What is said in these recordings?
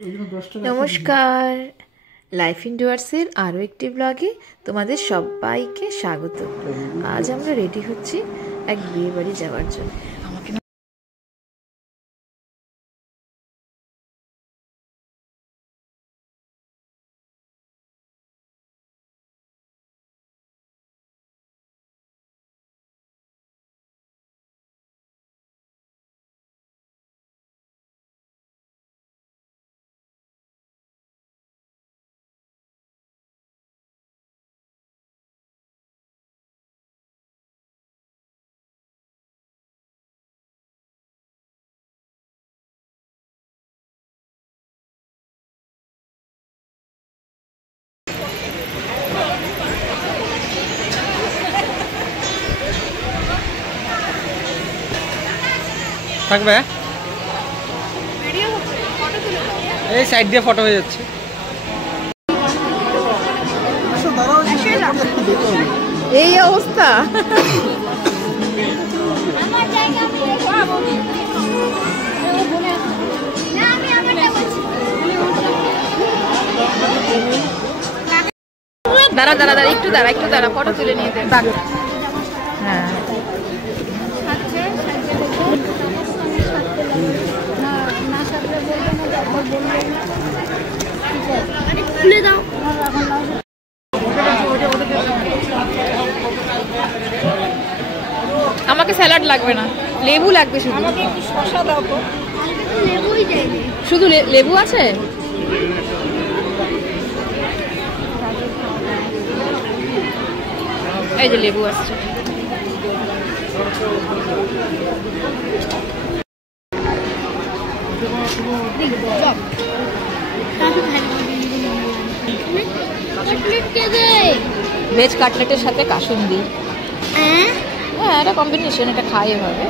নমস্কার, life in ডুয়ার্সের আরও একটি ব্লগে তোমাদের সবাইকে স্বাগত। আজ আমরা রেডি হচ্ছি এক বিয়ে বাড়ি যাওয়ার জন্য। আমাকে থাকবে এই সাইড দিয়ে ফটো হয়ে যাচ্ছে। এই অবস্থা। দাঁড়া দাঁড়া দাঁড়া একটু দাঁড়া ফটো তুলে নিয়ে দে। হ্যাঁ খুলে দাও। আমাকে স্যালাড লাগবে না, লেবু লাগবে শুধু। শসা দাও তো। লেবুই যায়নি, শুধু লেবু আছে। এই যে লেবু আসছে। ভেজ কাটলেটের সাথে কাসুন্দি। হ্যাঁ এটা কম্বিনেশন, এটা খাই এভাবে।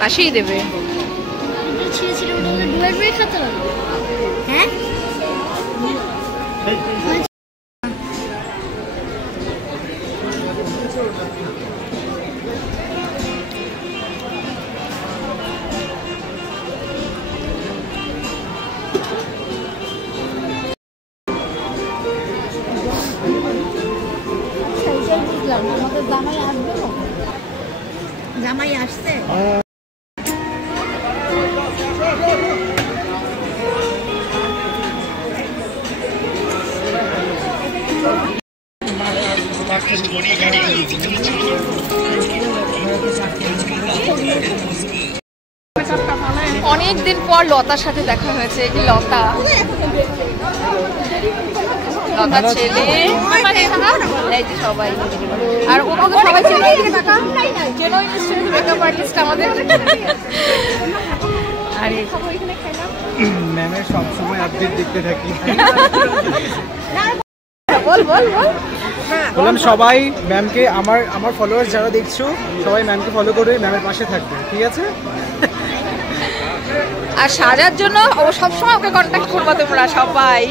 পাশেই দেবে। হ্যাঁ জামাই আসছে। অনেকদিন পর লতার সাথে দেখা হয়েছে। এই যে লতা ছেলে, সবাই। আর ওকে সবাই মেকআপ আর্টিস্ট আমাদের। আরে ম্যামের সবসময় আপডেট দেখতে থাকি। বললাম সবাই ম্যামকে, আমার ফলোয়ার্স যারা দেখছো সবাই ম্যামকে ফলো করে ম্যামের পাশে থাকবে, ঠিক আছে? আর সাজার জন্য ও সবসময় ওকে কন্ট্যাক্ট করবা তোমরা সবাই।